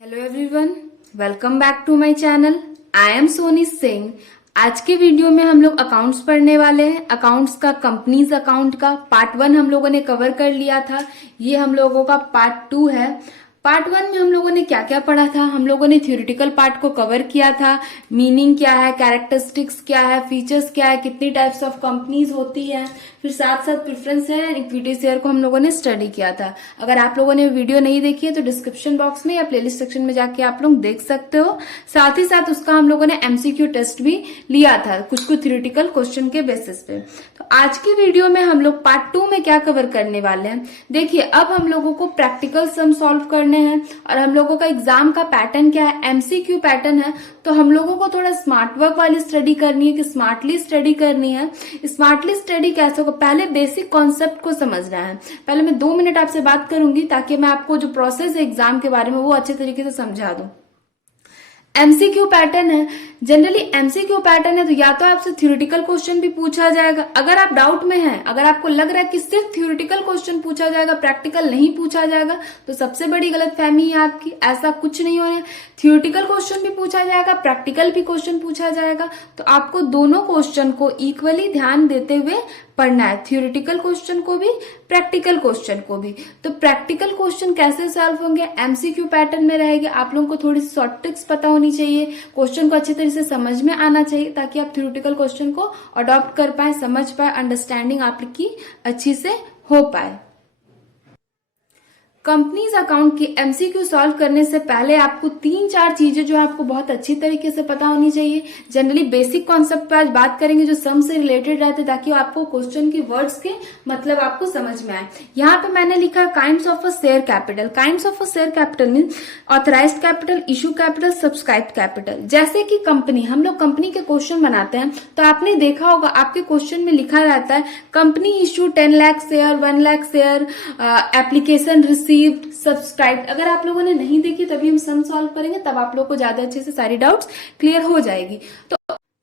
Hello everyone, welcome back to my channel. I am Soni Singh. आज के video में हम लोग अकाउंट्स पढ़ने वाले हैं। अकाउंट्स का कंपनीज अकाउंट का पार्ट 1 हम लोगों ने कवर कर लिया था। ये हम लोगों का पार्ट 2 है। पार्ट 1 में हम लोगों ने क्या क्या पढ़ा था? हम लोगों ने थ्योरेटिकल पार्ट को कवर किया था। मीनिंग क्या है, कैरेक्टरिस्टिक्स क्या है, फीचर्स क्या है, कितनी टाइप्स ऑफ कंपनीज होती है, फिर साथ साथ प्रेफरेंस है, इक्विटी शेयर को हम लोगों ने स्टडी किया था। अगर आप लोगों ने वीडियो नहीं देखी है तो डिस्क्रिप्शन बॉक्स में या प्लेलिस्ट सेक्शन में जाके आप लोग देख सकते हो। साथ ही साथ उसका हम लोगों ने एमसीक्यू टेस्ट भी लिया था कुछ थ्योरेटिकल क्वेश्चन के बेसिस पे। तो आज की वीडियो में हम लोग पार्ट 2 में क्या कवर करने वाले हैं, देखिए। अब हम लोगों को प्रैक्टिकल सम सॉल्व करने हैं और हम लोगों का एग्जाम का पैटर्न क्या है, एमसीक्यू पैटर्न है। तो हम लोगों को थोड़ा स्मार्ट वर्क वाली स्टडी करनी है कि स्मार्टली स्टडी करनी है। स्मार्टली स्टडी कैसे होगा, पहले बेसिक कॉन्सेप्ट को समझना है। पहले मैं 2 मिनट आपसे बात करूंगी ताकि मैं आपको जो प्रोसेस है एग्जाम के बारे में वो अच्छे तरीके से समझा दूं। एमसीक्यू पैटर्न है, जनरली एमसीक्यू पैटर्न है तो या तो आपसे थ्योरेटिकल क्वेश्चन भी पूछा जाएगा। अगर आप डाउट में हैं, अगर आपको लग रहा है कि सिर्फ थ्योरेटिकल क्वेश्चन पूछा जाएगा, प्रैक्टिकल नहीं पूछा जाएगा, तो सबसे बड़ी गलतफहमी है आपकी। ऐसा कुछ नहीं हो रहा है। थ्योरेटिकल क्वेश्चन भी पूछा जाएगा, प्रैक्टिकल भी क्वेश्चन पूछा जाएगा। तो आपको दोनों क्वेश्चन को इक्वली ध्यान देते हुए पढ़ना है, थ्योरेटिकल क्वेश्चन को भी, प्रैक्टिकल क्वेश्चन को भी। तो प्रैक्टिकल क्वेश्चन कैसे सॉल्व होंगे, एमसीक्यू पैटर्न में रहेंगे। आप लोगों को थोड़ी शॉर्ट ट्रिक्स पता होनी चाहिए, क्वेश्चन को अच्छी तरह से समझ में आना चाहिए ताकि आप थ्योरेटिकल क्वेश्चन को अडॉप्ट कर पाए, समझ पाए, अंडरस्टैंडिंग आपकी अच्छी से हो पाए। कंपनीज अकाउंट की एमसीक्यू सॉल्व करने से पहले आपको 3-4 चीजें जो आपको बहुत अच्छी तरीके से पता होनी चाहिए। जनरली बेसिक कॉन्सेप्ट पे आज बात करेंगे जो सम से रिलेटेड रहते ताकि आपको क्वेश्चन की वर्ड्स के मतलब आपको समझ में आए। यहाँ पे मैंने लिखा है kinds of a share capital. Kinds of a share capital mean authorised capital, issue capital, subscribe capital. जैसे कि कंपनी, हम लोग कंपनी के क्वेश्चन बनाते हैं तो आपने देखा होगा आपके क्वेश्चन में लिखा रहता है company issue 10 lakh share, 1 lakh share, application receive, subscribe. अगर आप लोगों ने नहीं देखी तभी हम सम सॉल्व करेंगे, तब आप लोग को ज्यादा अच्छे से सारी डाउट्स क्लियर हो जाएगी। तो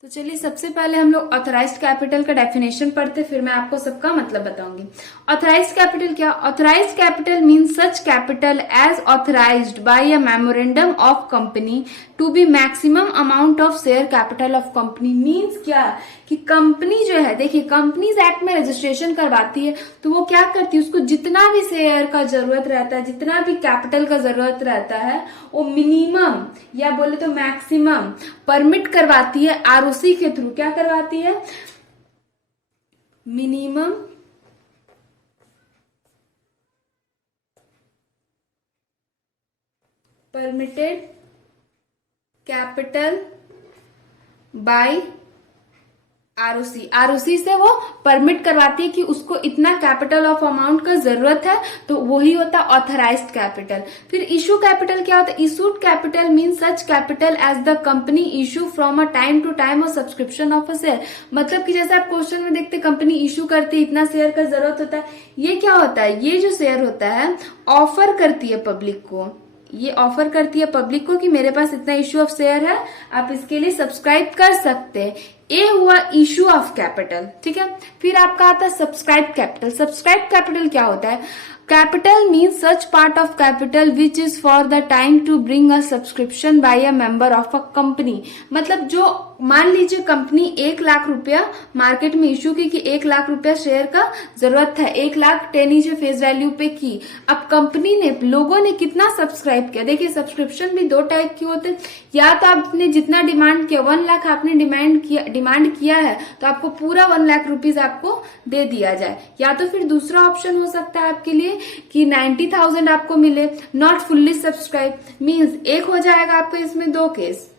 चलिए सबसे पहले हम लोग ऑथराइज्ड कैपिटल का डेफिनेशन पढ़ते, फिर मैं आपको सबका मतलब बताऊंगी। ऑथराइज्ड कैपिटल क्या? Authorised capital means such capital as authorised by a memorandum of company to be maximum amount of share capital of company. Means क्या कि कंपनी जो है, देखिए कंपनीज एक्ट में रजिस्ट्रेशन करवाती है तो वो क्या करती है, उसको जितना भी शेयर का जरूरत रहता है, जितना भी कैपिटल का जरूरत रहता है, वो मिनिमम या बोले तो मैक्सिमम परमिट करवाती है आरओसी के थ्रू। क्या करवाती है? Minimum permitted capital by ROC. ROC से वो परमिट करवाती है कि उसको इतना कैपिटल ऑफ अमाउंट का जरूरत है, तो वही होता है ऑथराइज्ड कैपिटल। फिर इशू कैपिटल क्या होता है? Issued capital mean such capital as the company issue from a time to time और सब्सक्रिप्शन ऑफ अ शेयर। मतलब कि जैसे आप क्वेश्चन में देखते कंपनी इशू करती है, इतना शेयर का जरूरत होता है। ये क्या होता है? ये जो शेयर होता है ऑफर करती है पब्लिक को, ये ऑफर करती है पब्लिक को कि मेरे पास इतना इशू ऑफ शेयर है, आप इसके लिए सब्सक्राइब कर सकते हैं। ये हुआ इशू ऑफ कैपिटल, ठीक है। फिर आपका आता है सब्सक्राइब कैपिटल। सब्सक्राइब कैपिटल क्या होता है? Capital means such part of capital which is for the time to bring a subscription by a member of a company. मतलब जो मान लीजिए कंपनी 1 लाख रुपया मार्केट में इशू की कि 1 लाख रुपया शेयर का जरूरत है, 1 लाख 10 फेस वैल्यू पे की। अब कंपनी ने, लोगों ने कितना सब्सक्राइब किया? देखिए सब्सक्रिप्शन भी 2 टाइप के होते हैं। या तो आपने जितना डिमांड किया, 1 लाख आपने डिमांड किया है तो आपको पूरा 1 लाख रुपीज आपको दे दिया जाए। या तो फिर दूसरा ऑप्शन हो सकता है आपके लिए कि 90,000 आपको मिले, नॉट फुल्ली सब्सक्राइब। मीन्स एक हो जाएगा आपको इसमें 2 केस।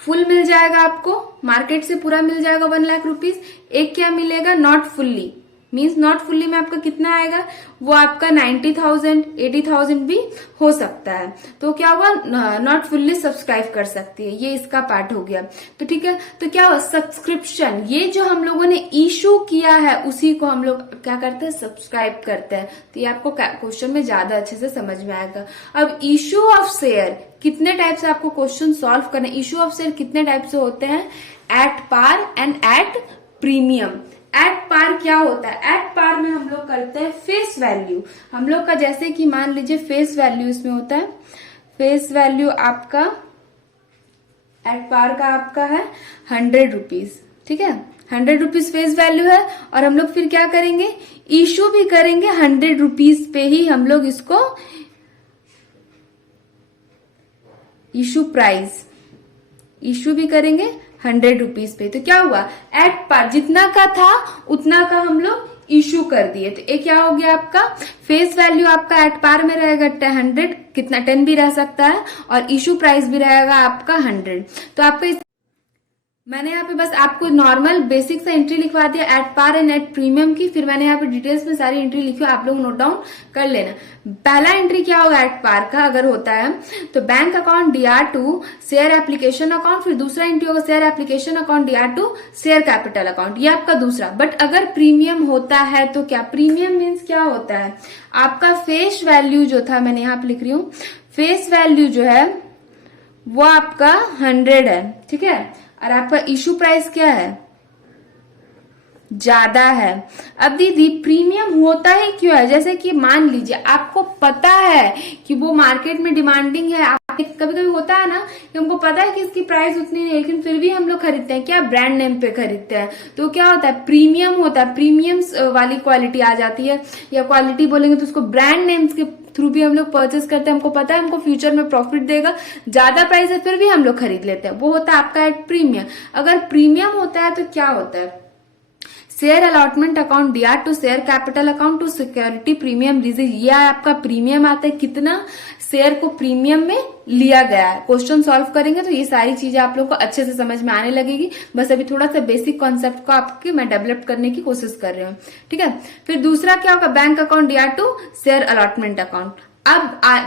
फुल मिल जाएगा आपको, मार्केट से पूरा मिल जाएगा 1 लाख रुपीज। एक क्या मिलेगा? Not fully. Means not fully में आपका कितना आएगा? वो आपका 90,000, 80,000 भी हो सकता है। तो क्या हुआ? नॉट फुल्ली सब्सक्राइब कर सकती है। ये इसका पार्ट हो गया। तो ठीक है, तो क्या हुआ? सब्सक्रिप्शन, ये जो हम लोगों ने इशू किया है उसी को हम लोग क्या करते हैं? सब्सक्राइब करते हैं। तो ये आपको क्वेश्चन में ज्यादा अच्छे से समझ में आएगा। अब इशू ऑफ शेयर कितने टाइप से आपको क्वेश्चन सॉल्व करने, इशू ऑफ शेयर कितने टाइप से होते हैं? At par and at premium. At par क्या होता है? एट पार में हम लोग करते हैं फेस वैल्यू। हम लोग का जैसे कि मान लीजिए फेस वैल्यू इसमें होता है फेस वैल्यू आपका एट पार का आपका है 100 रुपीज, ठीक है, 100 रुपीज फेस वैल्यू है। और हम लोग फिर क्या करेंगे, इशू भी करेंगे 100 रुपीज पे ही हम लोग इसको इशू प्राइस इशू भी करेंगे 100 रुपीज पे। तो क्या हुआ, एट पार जितना का था उतना का हम लोग इशू कर दिए। तो ये क्या हो गया आपका, फेस वैल्यू आपका एट पार में रहेगा 100, कितना 10 भी रह सकता है, और इशू प्राइस भी रहेगा आपका 100। तो आपका मैंने यहाँ पे बस आपको नॉर्मल बेसिक सा एंट्री लिखवा दिया at par and at premium की, फिर मैंने यहाँ पे डिटेल्स में सारी एंट्री लिखी, आप लोग नोट डाउन कर लेना। पहला एंट्री क्या होगा एट पार का अगर होता है तो bank account DR2 share application account, फिर दूसरा एंट्री होगा share application account DR2 share capital account, ये आपका दूसरा। बट अगर प्रीमियम होता है तो क्या, प्रीमियम मीन्स क्या होता है, आपका फेस वैल्यू जो था, मैंने यहाँ पे लिख रही हूँ, फेस वैल्यू जो है वो आपका 100 है, ठीक है, और आपका इशू प्राइस क्या है, ज्यादा है। अब दीदी प्रीमियम होता है क्यों है, जैसे कि मान लीजिए आपको पता है कि वो मार्केट में डिमांडिंग है, कभी कभी होता है ना कि हमको पता है कि इसकी प्राइस उतनी नहीं, लेकिन फिर भी हम लोग खरीदते हैं, क्या ब्रांड नेम पे खरीदते हैं, तो क्या होता है, प्रीमियम होता है, प्रीमियम वाली क्वालिटी आ जाती है, या क्वालिटी बोलेंगे तो उसको ब्रांड नेम्स के थ्रू भी हम लोग परचेस करते हैं, हमको पता है हमको फ्यूचर में प्रॉफिट देगा, ज्यादा प्राइस है फिर भी हम लोग खरीद लेते हैं, वो होता है आपका एट प्रीमियम। अगर प्रीमियम होता है तो क्या होता है, share allotment account DR2 share capital account to security premium release, ये आपका प्रीमियम आता है, कितना शेयर को प्रीमियम में लिया गया है। क्वेश्चन सॉल्व करेंगे तो ये सारी चीजें आप लोग को अच्छे से समझ में आने लगेगी, बस अभी थोड़ा सा बेसिक कॉन्सेप्ट को आपके मैं डेवलप करने की कोशिश कर रही हूँ, ठीक है। फिर दूसरा क्या होगा, bank account DR2 share allotment account. अब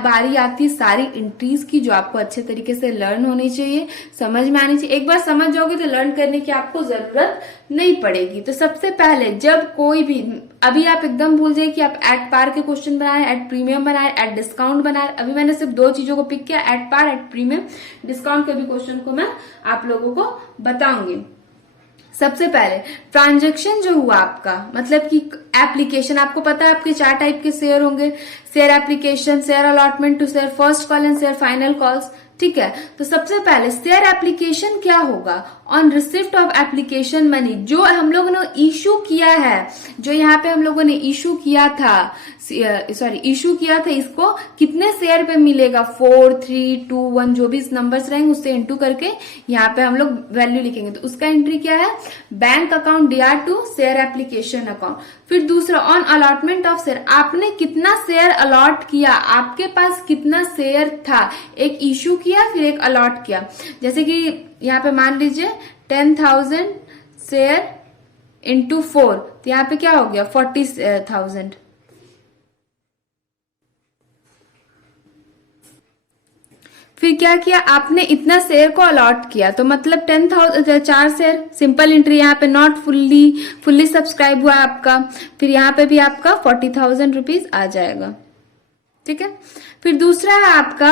बारी आती है सारी एंट्रीज की जो आपको अच्छे तरीके से लर्न होनी चाहिए, समझ में आनी चाहिए। एक बार समझ जाओगे तो लर्न करने की आपको जरूरत नहीं पड़ेगी। तो सबसे पहले जब कोई भी, अभी आप एकदम भूल जाइए कि आप एट पार के क्वेश्चन बनाए, एट प्रीमियम बनाए, एट डिस्काउंट बनाए, अभी मैंने सिर्फ दो चीजों को पिक किया, at par, at premium. Discount के भी क्वेश्चन को मैं आप लोगों को बताऊंगी। सबसे पहले ट्रांजैक्शन जो हुआ आपका, मतलब कि एप्लीकेशन, आपको पता है आपके 4 टाइप के शेयर होंगे, share application, share allotment to share first call and share final calls, ठीक है। तो सबसे पहले शेयर एप्लीकेशन क्या होगा, on receipt of application money, जो हम लोगों ने इशू किया है, जो यहाँ पे हम लोगों ने इशू किया था, इशू किया था, इसको कितने शेयर पे मिलेगा, 4, 3, 2, 1 जो भी नंबर्स रहेंगे उससे इंटू करके यहाँ पे हम लोग वैल्यू लिखेंगे। तो उसका एंट्री क्या है, bank account DR2 share application account. फिर दूसरा ऑन अलॉटमेंट ऑफ शेयर, आपने कितना शेयर अलॉट किया, आपके पास कितना शेयर था, एक इशू किया फिर एक अलॉट किया। जैसे कि यहाँ पे मान लीजिए 10,000 शेयर इंटू 4, तो यहाँ पे क्या हो गया 40,000। फिर क्या किया आपने, इतना शेयर को अलॉट किया, तो मतलब 10,000 4 शेयर, सिंपल एंट्री, यहाँ पे नॉट फुल्ली सब्सक्राइब हुआ आपका, फिर यहाँ पे भी आपका 40,000 रुपीज आ जाएगा, ठीक है। फिर दूसरा है आपका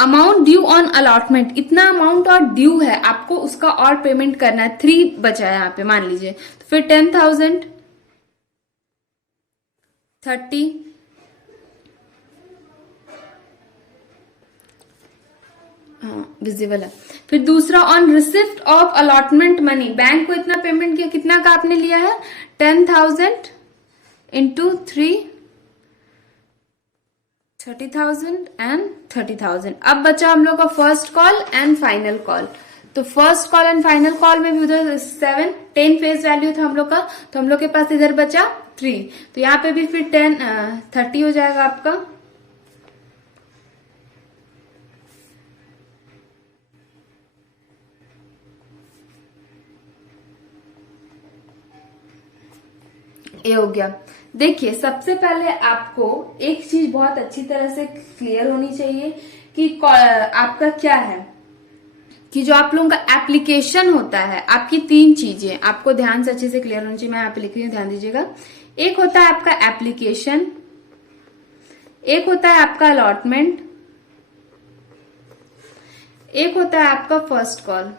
अमाउंट ड्यू ऑन अलॉटमेंट, इतना अमाउंट और ड्यू है आपको, उसका और पेमेंट करना है, 3 बचा है यहाँ पे मान लीजिए, तो फिर 10,000 30 विजिबल है। फिर दूसरा on receipt of allotment money, bank को इतना पेमेंट किया, कितना का आपने लिया है 10,000 इंटू 3 30,000 एंड 30,000। अब बचा हम लोग का first call and final call. तो first call and final call में भी उधर 10 फेस वैल्यू था हम लोग का, तो हम लोग के पास इधर बचा 3, तो यहाँ पे भी फिर 30 हो जाएगा आपका। ये हो गया। देखिए सबसे पहले आपको एक चीज बहुत अच्छी तरह से क्लियर होनी चाहिए कि आपका क्या है, कि जो आप लोगों का एप्लीकेशन होता है, आपकी 3 चीजें आपको ध्यान से अच्छे से क्लियर होनी चाहिए। मैं यहाँ पे लिख रही हूँ, ध्यान दीजिएगा। एक होता है आपका एप्लीकेशन, एक होता है आपका अलॉटमेंट, एक होता है आपका फर्स्ट कॉल,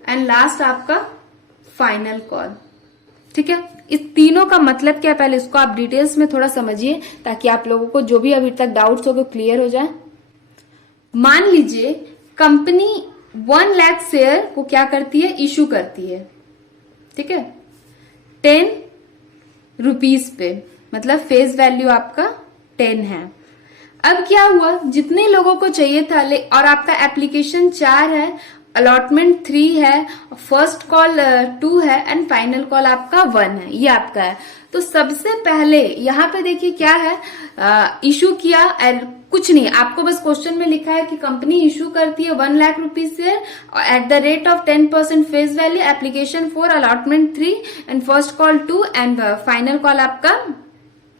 एंड लास्ट आपका फाइनल कॉल, ठीक है। इस तीनों का मतलब क्या है पहले इसको आप डिटेल्स में थोड़ा समझिए ताकि आप लोगों को जो भी अभी तक डाउट्स हो वो क्लियर हो जाए। मान लीजिए कंपनी 1 लाख शेयर को क्या करती है, इशू करती है, ठीक है, 10 रुपीज पे, मतलब फेस वैल्यू आपका 10 है। अब क्या हुआ, जितने लोगों को चाहिए था और आपका एप्लीकेशन 4 है, अलॉटमेंट 3 है, फर्स्ट कॉल 2 है एंड फाइनल कॉल आपका 1 है, ये आपका है। तो सबसे पहले यहाँ पे देखिए क्या है, इशू किया, कुछ नहीं, आपको बस क्वेश्चन में लिखा है कि कंपनी इशू करती है 1 lakh rupees share at the rate of 10% face value, application 4, allotment 3 and first call 2 and final call आपका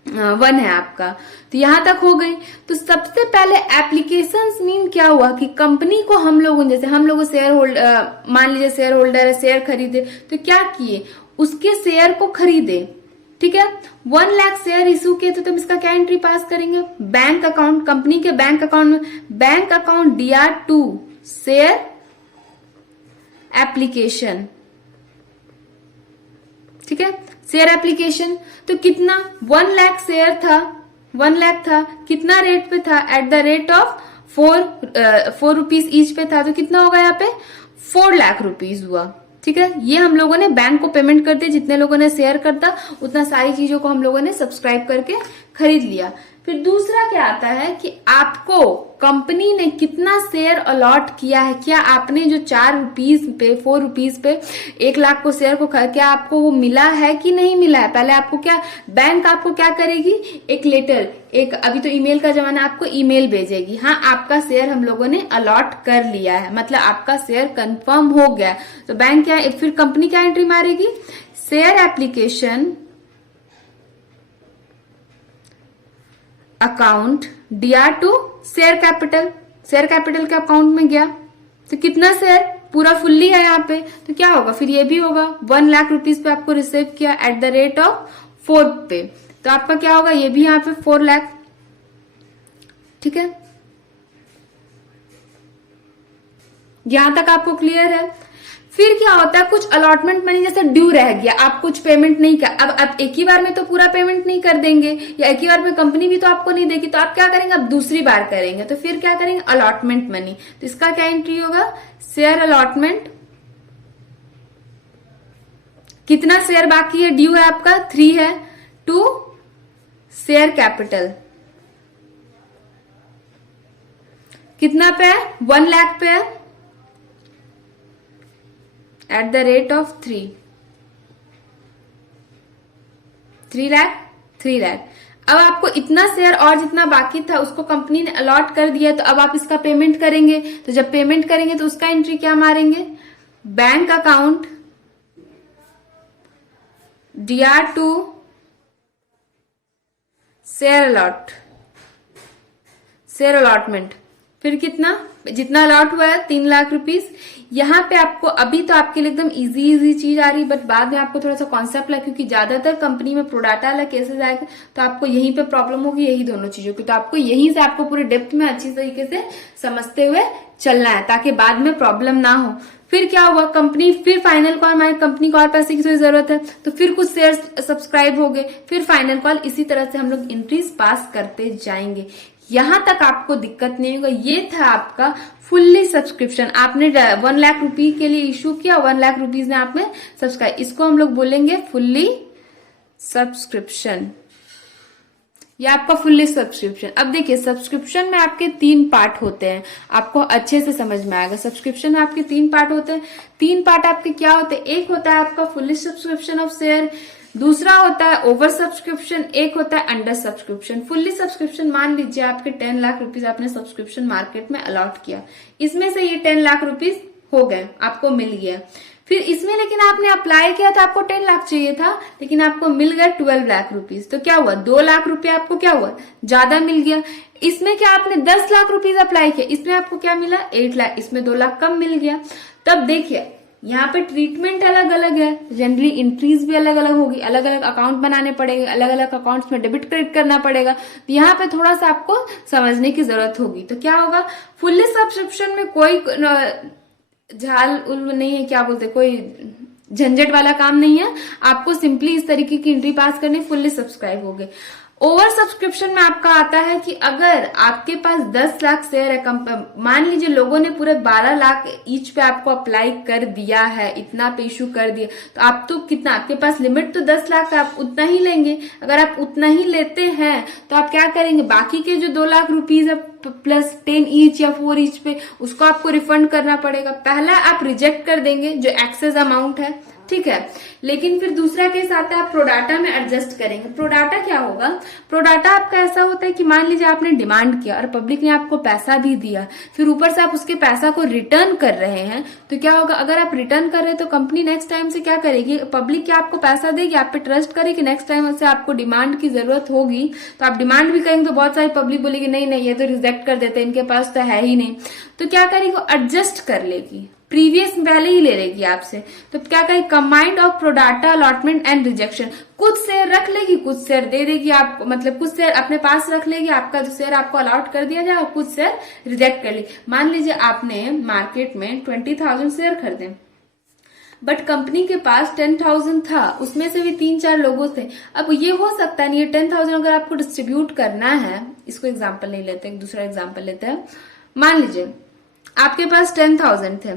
1 है आपका। तो यहां तक हो गई। तो सबसे पहले एप्लीकेशंस मीन क्या हुआ कि कंपनी को हम लोगों, जैसे हम लोग शेयर होल्डर, मान लीजिए शेयर होल्डर है, शेयर खरीदे, तो क्या किए, उसके शेयर को खरीदे, ठीक है। 1 लाख शेयर इशू किए तो तुम इसका क्या एंट्री पास करेंगे, बैंक अकाउंट, कंपनी के बैंक अकाउंट में, bank account DR2 share application, ठीक है, शेयर एप्लीकेशन। तो कितना, 1 लाख शेयर था, 1 लाख था, कितना रेट पे था, at the rate of 4 rupees each पे था, तो कितना होगा यहाँ पे 4 लाख रुपीज हुआ, ठीक है। ये हम लोगों ने बैंक को पेमेंट कर दिया, जितने लोगों ने शेयर करता उतना सारी चीजों को हम लोगों ने सब्सक्राइब करके खरीद लिया। फिर दूसरा क्या आता है कि आपको कंपनी ने कितना शेयर अलॉट किया है, क्या आपने जो 4 रुपीज पे, 4 रुपीज पे 1 लाख को शेयर को क्या आपको वो मिला है कि नहीं मिला है। पहले आपको क्या, बैंक आपको क्या करेगी, एक लेटर, एक अभी तो ईमेल का जमाना, आपको ईमेल भेजेगी, हाँ आपका शेयर हम लोगों ने अलॉट कर लिया है, मतलब आपका शेयर कंफर्म हो गया। तो बैंक क्या, फिर कंपनी क्या एंट्री मारेगी, share application account DR2 share capital, share capital के अकाउंट में गया, तो कितना शेयर, पूरा फुल्ली है यहाँ पे, तो क्या होगा, फिर ये भी होगा 1 लाख रुपीज पे आपको रिसीव किया एट द रेट ऑफ 4 पे, तो आपका क्या होगा, ये भी यहाँ पे 4 लाख, ठीक है। यहां तक आपको क्लियर है। फिर क्या होता है, कुछ अलॉटमेंट मनी जैसे ड्यू रह गया, आप कुछ पेमेंट नहीं कर, अब आप एक ही बार में तो पूरा पेमेंट नहीं कर देंगे, या एक ही बार में कंपनी भी तो आपको नहीं देगी, तो आप क्या करेंगे, अब दूसरी बार करेंगे, तो फिर क्या करेंगे, अलॉटमेंट मनी। तो इसका क्या एंट्री होगा, शेयर अलॉटमेंट, कितना शेयर बाकी है, ड्यू है आपका 3 है, टू शेयर कैपिटल, कितना पे है, 1 लाख पे है, at the rate of 3 lakh, 3 lakh. अब आपको इतना शेयर और जितना बाकी था उसको कंपनी ने अलॉट कर दिया, तो अब आप इसका पेमेंट करेंगे, तो जब पेमेंट करेंगे तो उसका एंट्री क्या मारेंगे, bank account DR2 share allotment, फिर कितना, जितना अलॉट हुआ है 3 लाख रुपीज। यहाँ पे आपको अभी तो आपके लिए एकदम इजी चीज आ रही, बट बाद में आपको थोड़ा सा कॉन्सेप्ट लगा, क्योंकि ज्यादातर कंपनी में प्रोडाटा वाला केसेस आएगा, तो आपको यहीं पे प्रॉब्लम होगी, यही दोनों चीजों की। तो आपको यहीं से आपको पूरे डेप्थ में अच्छी तरीके से समझते हुए चलना है, ताकि बाद में प्रॉब्लम ना हो। फिर क्या हुआ, कंपनी, फिर फाइनल कॉल, हमारी कंपनी को और पैसे की थोड़ी जरूरत है, तो फिर कुछ शेयर सब्सक्राइब हो गए, फिर फाइनल कॉल, इसी तरह से हम लोग एंट्रीज पास करते जाएंगे। यहां तक आपको दिक्कत नहीं होगा। ये था आपका फुल्ली सब्सक्रिप्शन, आपने 1 लाख रुपए के लिए इशू किया, 1 लाख रुपीज ने आपने सब्सक्राइब, इसको हम लोग बोलेंगे फुल्ली सब्सक्रिप्शन, ये आपका फुल्ली सब्सक्रिप्शन। अब देखिए सब्सक्रिप्शन में आपके 3 पार्ट होते हैं, आपको अच्छे से समझ में आएगा। सब्सक्रिप्शन में आपके 3 पार्ट होते हैं। 3 पार्ट आपके क्या होते हैं, एक होता है आपका फुल्ली सब्सक्रिप्शन ऑफ शेयर, दूसरा होता है ओवर सब्सक्रिप्शन, एक होता है अंडर सब्सक्रिप्शन। फुल्ली सब्सक्रिप्शन, मान लीजिए आपके 10 लाख रुपीज आपने सब्सक्रिप्शन मार्केट में अलॉट किया, इसमें से ये 10 लाख रुपीज हो गए, आपको मिल गया। फिर इसमें लेकिन आपने अप्लाई किया था, आपको 10 लाख चाहिए था, लेकिन आपको मिल गया 12 लाख रुपीज, तो क्या हुआ, 2 लाख रुपए आपको क्या हुआ, ज्यादा मिल गया। इसमें क्या आपने 10 लाख रुपीज अप्लाई किया, इसमें आपको क्या मिला, 8 लाख, इसमें 2 लाख कम मिल गया। तब देखिए यहाँ पे ट्रीटमेंट अलग अलग है, जनरली एंट्रीज भी अलग अलग होगी, अलग अलग अकाउंट बनाने पड़ेंगे, अलग अलग अकाउंट्स में डेबिट क्रेडिट करना पड़ेगा, तो यहाँ पे थोड़ा सा आपको समझने की जरूरत होगी। तो क्या होगा, फुल्ली सब्सक्रिप्शन में कोई झाल उल नहीं है, क्या बोलते, कोई झंझट वाला काम नहीं है, आपको सिंपली इस तरीके की एंट्री पास करनी, फुल्ली सब्सक्राइब हो गए। ओवर सब्सक्रिप्शन में आपका आता है कि अगर आपके पास 10 लाख शेयर है, मान लीजिए लोगों ने पूरे 12 लाख ईच पे आपको अप्लाई कर दिया है, इतना पे इशू कर दिया, तो आप तो कितना, आपके पास लिमिट तो 10 लाख है, आप उतना ही लेंगे। अगर आप उतना ही लेते हैं तो आप क्या करेंगे, बाकी के जो 2 लाख रुपीज है प्लस 10 ईच या 4 ईच पे, उसको आपको रिफंड करना पड़ेगा। पहला आप रिजेक्ट कर देंगे जो एक्सेस अमाउंट है, ठीक है। लेकिन फिर दूसरा केस आता है, आप प्रोडाटा में एडजस्ट करेंगे। प्रोडाटा क्या होगा, प्रोडाटा आपका ऐसा होता है कि मान लीजिए आपने डिमांड किया और पब्लिक ने आपको पैसा भी दिया, फिर ऊपर से आप उसके पैसा को रिटर्न कर रहे हैं, तो क्या होगा, अगर आप रिटर्न कर रहे हैं तो कंपनी नेक्स्ट टाइम से क्या करेगी, पब्लिक क्या आपको पैसा देगी, आप पे ट्रस्ट करेगी, नेक्स्ट टाइम से आपको डिमांड की जरूरत होगी तो आप डिमांड भी करेंगे, तो बहुत सारी पब्लिक बोलेगी नहीं नहीं ये तो रिजेक्ट कर देते, इनके पास तो है ही नहीं, तो क्या करेगी, एडजस्ट कर लेगी, प्रीवियस पहले ही ले लेगी आपसे। तो क्या करेगी, combined of pro rata allotment and rejection, कुछ शेयर रख लेगी, कुछ शेयर दे देगी आपको, मतलब कुछ शेयर अपने पास रख लेगी, आपका जो शेयर आपको अलॉट कर दिया जाएगा, कुछ शेयर रिजेक्ट कर ली। मान लीजिए आपने मार्केट में 20,000 शेयर खरीदे, बट कंपनी के पास 10,000 था, उसमें से भी 3-4 लोगों थे। अब ये हो सकता नहीं है 10,000 अगर आपको डिस्ट्रीब्यूट करना है, इसको एग्जाम्पल नहीं लेते, दूसरा एग्जाम्पल लेते हैं। मान लीजिए आपके पास 10,000 थे,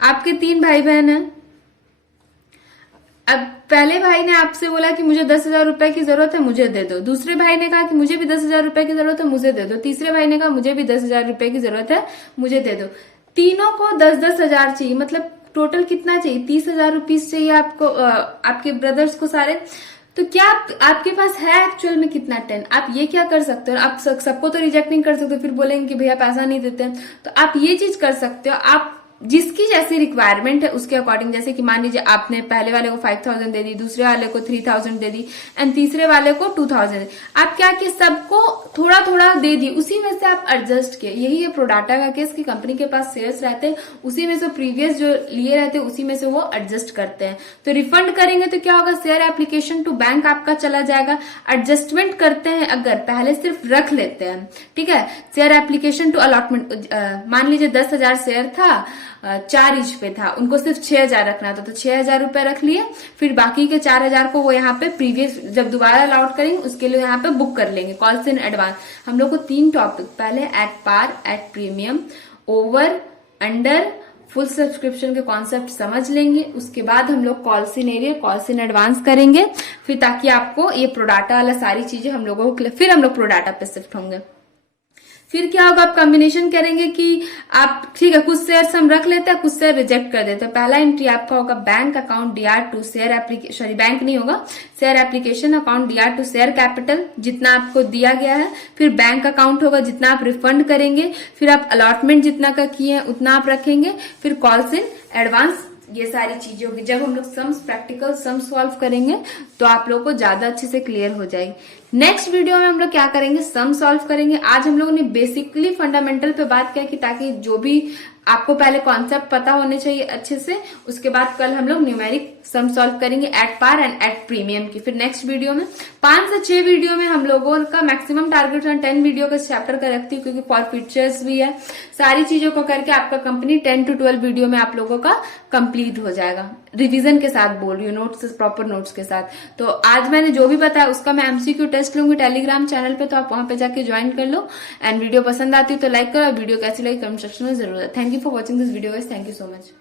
आपके 3 भाई बहन हैं। अब पहले भाई ने आपसे बोला कि मुझे 10,000 रुपए की जरूरत है, मुझे दे दो। दूसरे भाई ने कहा कि मुझे भी 10,000 रुपए की जरूरत है, मुझे दे दो। तीसरे भाई ने कहा मुझे भी 10,000 रुपए की जरूरत है, मुझे दे दो। तीनों को 10-10 हजार चाहिए, मतलब टोटल कितना चाहिए, 30,000 रुपीज चाहिए आपको, आपके ब्रदर्स को सारे। तो क्या आपके पास है एक्चुअल में कितना 10, आप ये क्या कर सकते हो, आप सबको तो रिजेक्ट नहीं कर सकते, फिर बोलेंगे कि भैया पैसा नहीं देते हैं। तो आप ये चीज कर सकते हो, आप जिसकी जैसी रिक्वायरमेंट है उसके अकॉर्डिंग, जैसे कि मान लीजिए आपने पहले वाले को 5,000 दे दी, दूसरे वाले को 3,000 दे दी एंड तीसरे वाले को 2,000, आप क्या किए, सबको थोड़ा थोड़ा दे दी, उसी में से आप एडजस्ट किए। यही है प्रोडाटा का केस कि कंपनी के पास शेयर्स रहते हैं, उसी में से प्रीवियस जो लिए रहते हैं उसी में से वो एडजस्ट करते हैं। तो रिफंड करेंगे तो क्या होगा, शेयर एप्लीकेशन टू बैंक आपका चला जाएगा। एडजस्टमेंट करते हैं अगर, पहले सिर्फ रख लेते हैं, ठीक है, शेयर एप्लीकेशन टू अलॉटमेंट, मान लीजिए 10,000 शेयर था, 4 ईच पे था, उनको सिर्फ 6,000 रखना था, तो 6,000 रुपए रख लिए, फिर बाकी के 4,000 को वो यहाँ पे प्रीवियस जब दोबारा अलॉट करेंगे उसके लिए यहाँ पे बुक कर लेंगे, कॉल्स इन एडवांस। हम लोग को 3 टॉपिक, पहले at par, at premium, over, under, full subscription के कॉन्सेप्ट समझ लेंगे, उसके बाद हम लोग calls in arrear, calls in advance करेंगे, फिर ताकि आपको ये प्रोडाटा वाला सारी चीजें हम लोगों को, फिर हम लोग प्रोडाटा पे शिफ्ट होंगे। फिर क्या होगा, आप कॉम्बिनेशन करेंगे कि आप, ठीक है, कुछ शेयर्स हम रख लेते हैं, कुछ शेयर रिजेक्ट कर देते हैं। पहला एंट्री आपका होगा bank account DR to share application, sorry bank नहीं होगा, share application account DR to share capital, जितना आपको दिया गया है। फिर बैंक अकाउंट होगा जितना आप रिफंड करेंगे, फिर आप अलॉटमेंट जितना का किए हैं उतना आप रखेंगे, फिर कॉल्स इन एडवांस, ये सारी चीजें होगी। जब हम लोग सम्स, प्रैक्टिकल सम सॉल्व करेंगे तो आप लोगों को ज्यादा अच्छे से क्लियर हो जाएगी। नेक्स्ट वीडियो में हम लोग क्या करेंगे, सम सॉल्व करेंगे। आज हम लोगों ने बेसिकली फंडामेंटल पे बात किया कि ताकि जो भी आपको पहले कॉन्सेप्ट पता होने चाहिए अच्छे से, उसके बाद कल हम लोग न्यूमेरिक सम सॉल्व करेंगे at par and at premium की। फिर नेक्स्ट वीडियो में 5 से 6 वीडियो में हम लोगों का मैक्सिमम टारगेट 10 वीडियो का चैप्टर का रखती हूँ, क्योंकि फॉर फीचर्स भी है, सारी चीजों को करके आपका कंपनी 10 to 12 वीडियो में आप लोगों का कंप्लीट हो जाएगा। रिवीजन के साथ बोल रही हूँ, नोट्स, प्रॉपर नोट्स के साथ। तो आज मैंने जो भी बताया उसका मैं MCQ टेस्ट लूंगी टेलीग्राम चैनल पे, तो आप वहां पे जाके ज्वाइन कर लो। एंड वीडियो पसंद आती है तो लाइक करो, वीडियो कैसी लगी कमेंट सेक्शन में जरूर। Thank you for watching this video guys, thank you so much.